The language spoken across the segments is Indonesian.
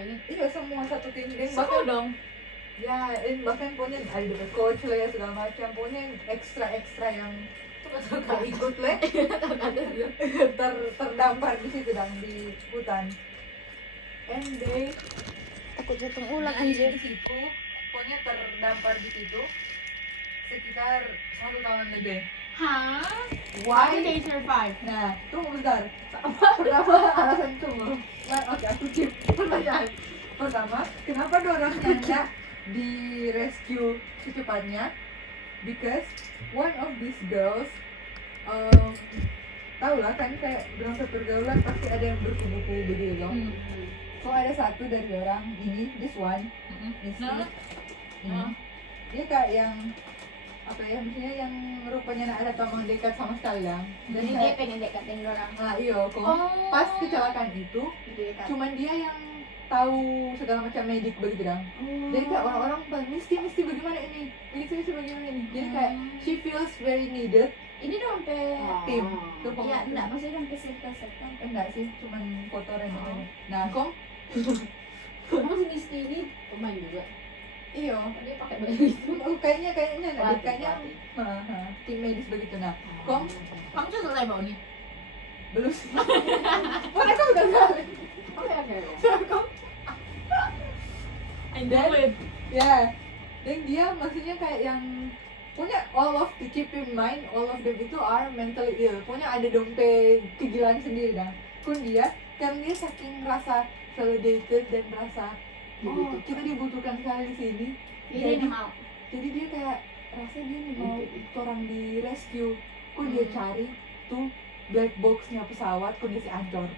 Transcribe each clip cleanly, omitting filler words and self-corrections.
ini. Iya, semua satu tim. Dan Seru bahkan dong. ya, dan bahkan punya ada coach lah ya segala macam, punya yang ekstra yang gak ikut lah terdampar di situ dan di hutan. And they Takut datang ulang di anjir. situ pokoknya terdampar di situ sekitar 1 tahun lebih. Hah? Why? How did they survive? Nah, tunggu bentar. Pertama alasan tunggu. Nah, oke, aku skip pertanyaan. Pertama, kenapa dorangnya enggak di rescue secepatnya? Because one of these girls, tau lah kan kayak dalam satu pergaulan pasti ada yang berkubu-kubu begitu loh. So ada satu dari orang ini, this one, Misty, Nah. ini, dia kayak yang apa ya, misalnya yang rupanya nak ada teman dekat sama sekali lah. Dan Jadi dia kayak, pengen dekatin orang. iyo, kok Oh. pas kecelakaan itu, Jadi dekat. cuman dia yang tahu segala macam medik begitu dong. Jadi kayak orang-orang bilang, Misty bagaimana ini? Misty bagaimana ini? Jadi kayak she feels very needed. Ini dong sampai Tim. Tuh, Kong. ya enggak maksudnya sampai serta-serta. Enggak sih, cuman kotoran namanya. Nah, Kong, Kamu si Misty ini pemain juga. iyo. Dia pakai baju itu. Kayaknya enggak deh, Pelatih, kayaknya pelatih. tim medis begitu. Nah, Kong Kamu sudah selesai baunya? belum sih. Mereka udah kali. Oke. Kong, I know it. ya. Dan dia maksudnya kayak yang punya all of to keep in mind, all of them itu are mentally ill. Punya ada dompet kegilaan sendiri dah. Kun dia, karena dia saking rasa validated dan merasa oh kita dibutuhkan sekali di sini. Ini mau. Jadi dia kayak rasa dia nih mau orang di rescue. Kok dia cari tuh black boxnya pesawat kondisi ancur.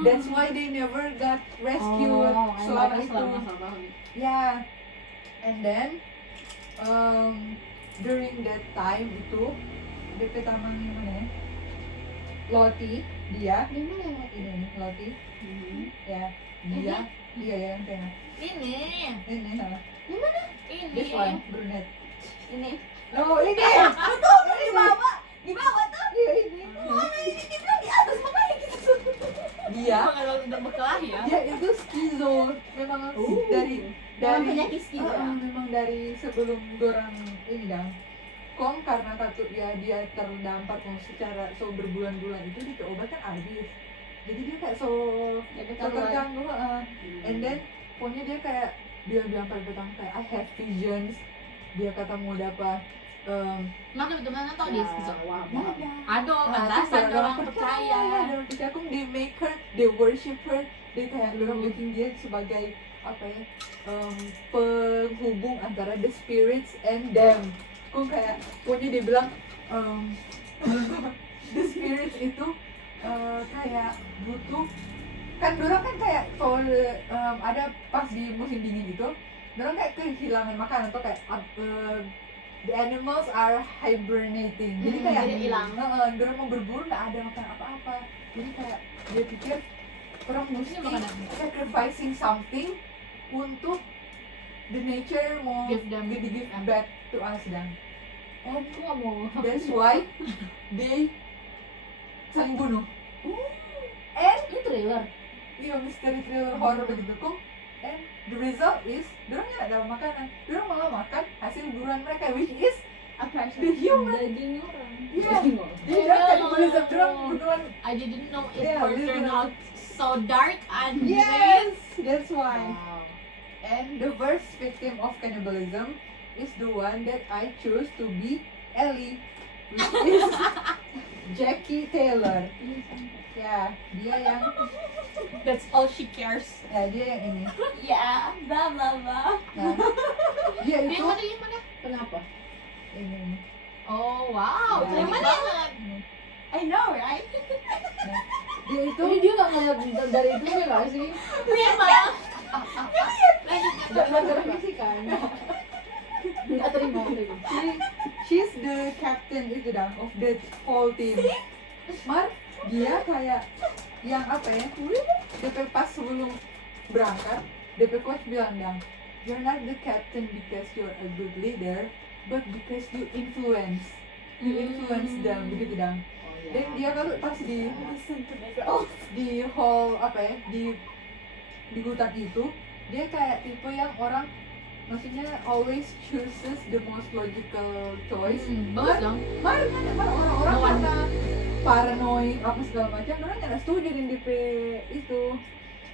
That's why they never got rescued selama itu. Ya, and then during that time itu DP Taman yang mana ya? Loti, dia Di mana yang mau? ini nih Loti, ya dia ya yang tengah. Ini. Ini salah. Ini. This one brunette. Ini. No ini. Di bawah. Di bawah tuh. Iya ini. Ini dia di atas makanya gitu. Dia Kalau udah berkelahi ya. dia itu skizo memang dari Memang penyakit skizo ya? memang dari sebelum dorang ini dong. Kong karena takut ya dia terdampar secara berbulan-bulan itu di obat kan habis. Jadi dia kayak terganggu. And then pokoknya dia kayak bilang pada petang kayak I have visions. Dia kata mau dapat Mana betul-betul tahu dia skizo? Aduh, Aduh, pantasan orang percaya. Orang percaya. Kong they make her, they worship her. Dia kayak orang bikin dia sebagai apa ya, penghubung antara the spirits and them. Kok kayak pokoknya dia bilang the spirits itu kayak butuh kan dorang kan kayak kalau ada pas di musim dingin itu dorang kayak kehilangan makanan atau kayak the animals are hibernating jadi kayak jadi hilang. dorang mau berburu nggak ada makan apa-apa jadi kayak dia pikir orang mesti sacrificing something untuk the nature mau Give them give back to us dan Aku nggak mau. that's why they saling bunuh and Ini trailer. iya misteri thriller horror begitu kok and the result is dorang nggak ada makanan dorang malah makan hasil buruan mereka which is the human Daging orang. yeah jadi dorang cannibalism dorang bunuhan I didn't know it Yeah, would turn literal. out so dark and yes that's why Wow. and the first victim of cannibalism is the one that I choose to be Ellie, which is Jackie Taylor. Ya, dia yang that's all she cares. dia yang ini. Ya, bla bla bla. Nah, dia Dia itu yang mana? Kenapa? Ini. ini. Oh wow, Ya. yang mana banget. I know, right? Nah, dia itu Tapi dia nggak ngeliat dari itu nggak sih? Memang. Nggak tervisi kan? Nggak terima. she's the captain itu dah of the whole team. Mar dia kayak yang apa ya? DP pas sebelum berangkat, DP coach bilang dang, you're not the captain because you're a good leader, but because you influence them begitu dang. Dan dia kalau pas di hall apa ya di di hutan itu dia kayak tipe yang orang maksudnya always chooses the most logical choice. Bagus dong. Mar orang-orang Lawan. karena paranoid apa segala macam, orang nggak setuju di DP itu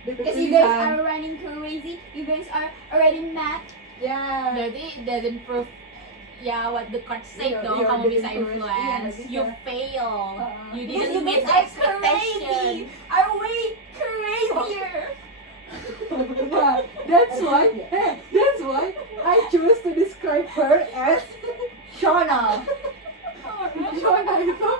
DP Because you guys pilihan. are running crazy, you guys are already mad. Ya. Berarti it doesn't prove ya what the card say Iya, dong, iya, kamu doesn't bisa prove. Iya, influence. nggak bisa. You fail. You Because didn't you meet guys the are expectation. crazy, are way crazier. Nah, that's why I choose to describe her as Shauna. Shauna itu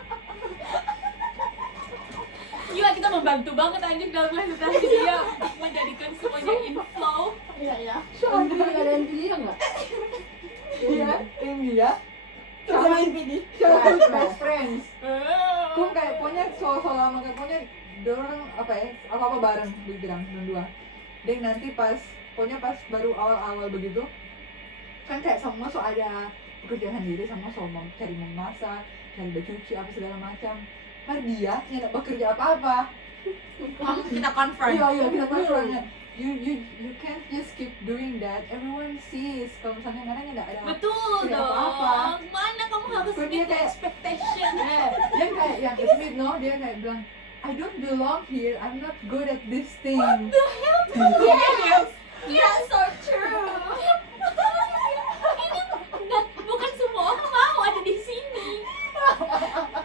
Gila, kita membantu banget anjing dalam presentasi dia menjadikan semuanya inflow. Iya ya. Shauna Nggak ada yang pilih nggak? dia Sama yang pilih. Shauna best friends. Oh. Kung kayak punya so lama kayak punya dorang apa ya apa bareng bilang berdua. Dan nanti pas baru awal begitu kan kayak semua so ada pekerjaan sendiri, sama so mau cari memasak, cari bercuci apa segala macam. Mar dia tidak bekerja apa-apa. Kita confront. Iya kita confrontnya. You can't just keep doing that. Everyone sees kalau misalnya kadang tidak ada. Betul Tidak dong. apa-apa. Mana kamu harus Kok dia meet the kayak- expectation. Dia kayak yang admit no, dia kayak bilang I don't belong here. I'm not good at this thing. Yes. That's so true. Ini bukan semua orang mau ada di sini.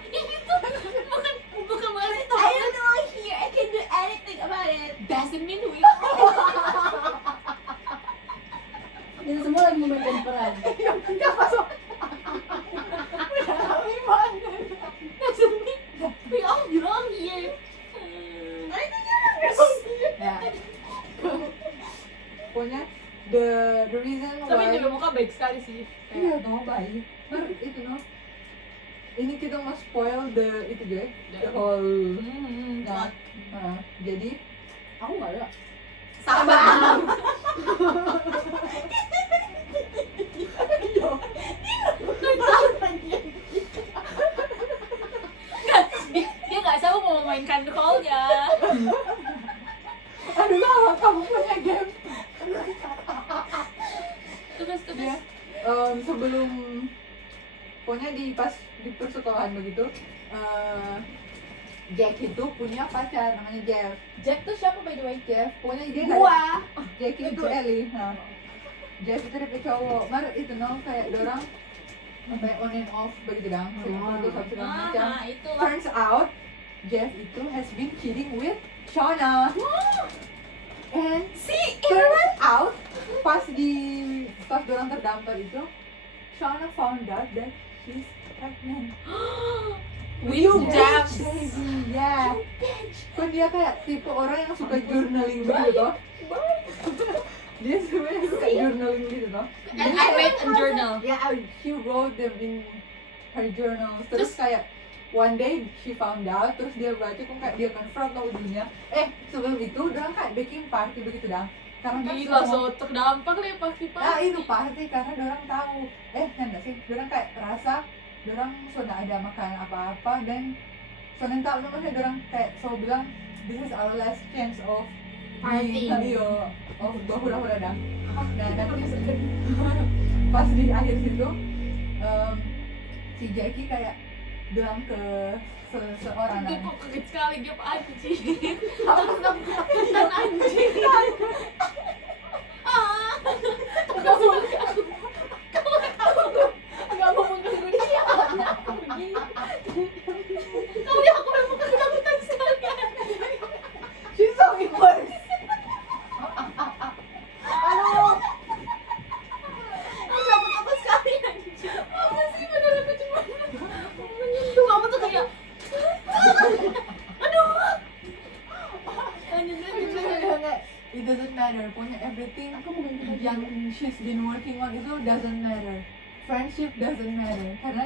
Ini tuh bukan berarti I tuh don't belong here. I can do anything about it. doesn't mean we Kita semua lagi memainkan peran. Enggak masuk. doesn't mean we all belong here. Ya. Pokoknya the reason Tapi why juga muka baik sekali sih. iya no baik. Nah, itu no. Ini kita mau spoil itu juga the whole nah, jadi Aku nggak ada. Sabar. Dia nggak sabar mau memainkan call-nya. aduh lama kamu punya game. Terus Dia sebelum pokoknya pas di persekolahan begitu Jack itu punya pacar namanya Jeff. Jack tuh siapa by the way? Jeff pokoknya dia Gua. Jack itu Ellie. Nah, Jeff itu dia cowok. Mar itu no kayak dorang apa ya, on and off begitu dong. Terus apa segala macam. itu Turns out Jeff itu has been cheating with Shauna. And turns out pas dorang terdampar itu Shauna found out that she's pregnant. with Jeff. Baby, ya. Kan dia kayak tipe orang yang suka journaling gitu toh. Dia sebenarnya suka journaling gitu toh. And I made a journal. Yeah, she wrote them in her journal. Terus kayak one day she found out, terus dia baca kok kayak dia confront lo ujungnya. Sebelum itu orang kayak baking party begitu dah. Karena kan Gila, semua- so terdampak nih pasti. Nah itu pasti karena dorang tahu enggak sih dorang kayak rasa dorang sudah ada makanan apa-apa dan soalnya tahu namanya dorang kayak so bilang this is our last chance of Party. of bahura-hura dah. Nah nanti pas di akhir situ si Jackie kayak bilang ke seorang Dia kok kaget sekali dia anjing. kan Anjing. Nggak mau mengganggu dia. Kamu lihat aku memang ketakutan sekali. she's so immersed. Aduh. Aku takut sekali anjing. Apa sih bener aku cuma menyentuh kamu tuh kayak aduh. Lanjut. It doesn't matter, pokoknya everything Aku mau ganti baju. yang she's been working on itu doesn't matter. Friendship doesn't matter karena